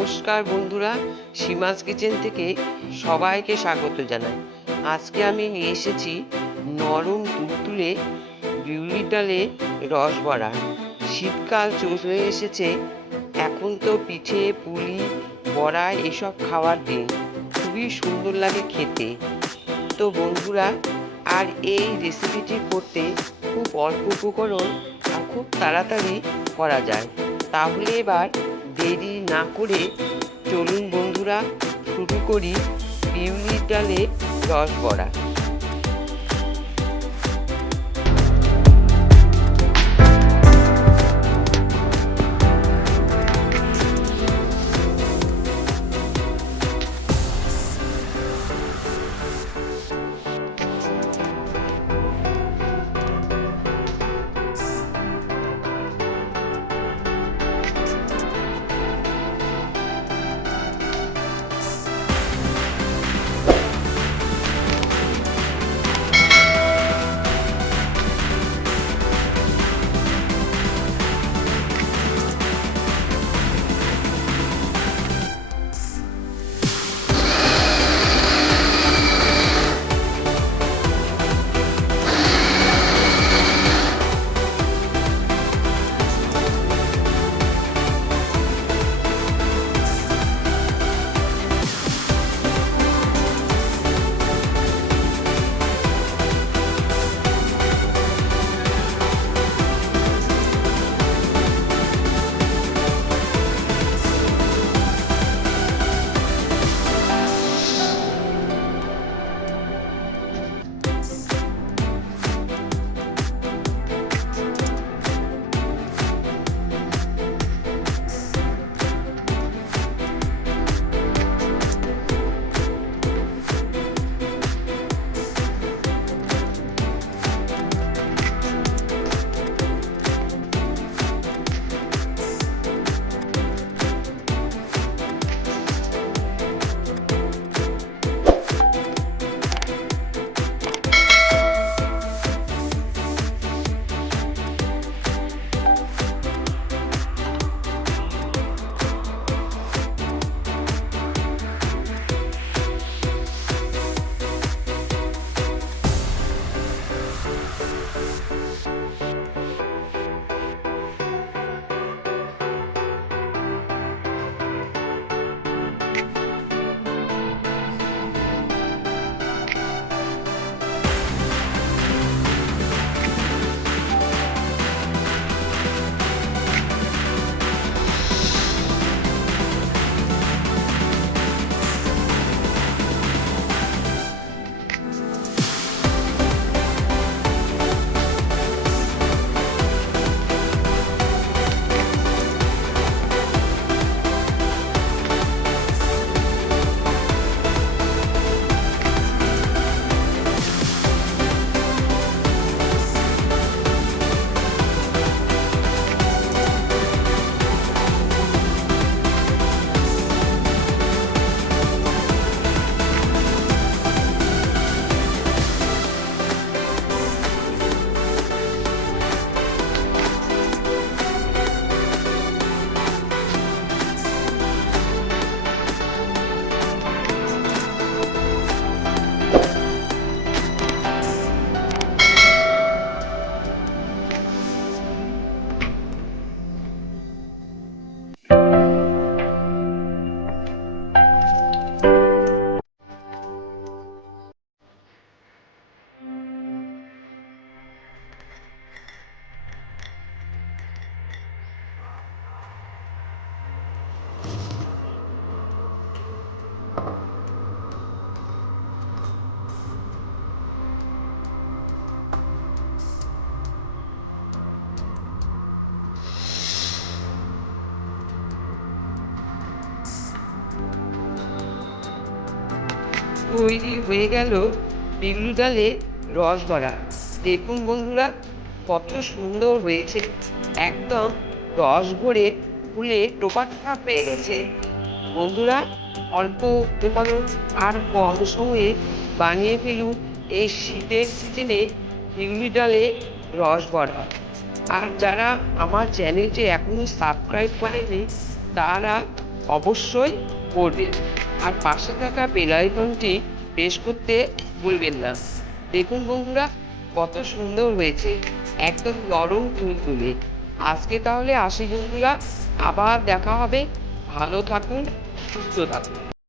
নমস্কার বন্ধুরা, সীমাস কিচেন থেকে সবাইকে স্বাগত জানাই। আজকে আমি নিয়ে এসেছি নরম তুলতুলে বিউলির ডালে রস বড়া। শীতকাল চলে এসেছে, এখন তো পিঠে পুলি বড়া এসব খাওয়ার দিন। খুবই সুন্দর লাগে খেতে। তো বন্ধুরা, আর এই রেসিপিটি করতে খুব অল্প উপকরণ আর খুব তাড়াতাড়ি করা যায়। তাহলে এবার দেরি না করে চলুন বন্ধুরা, শুরু করি বিউলির ডালে রস বড়া। তৈরি হয়ে গেল বিউলি ডালে রস বড়া। দেখুন বন্ধুরা, কত সুন্দর হয়েছে। একদম রস ভরে ফুলে টোপা টোপা পেয়ে গেছে। বন্ধুরা, অল্প উপকরণ আর কম সময়ে বানিয়ে ফেলুন এই শীতের সিজনে বিউলি ডালে রস বড়া। আর যারা আমার চ্যানেলটি এখনো সাবস্ক্রাইব করেনি, তারা অবশ্যই করবেন। আর পাশে থাকা বেল আইকনটি প্রেস করতে ভুলবেন না। দেখুন বন্ধুরা, কত সুন্দর হয়েছে, একদম নরম তুলতুলে। আজকে তাহলে আসি বন্ধুরা, আবার দেখা হবে। ভালো থাকুন, সুস্থ থাকুন।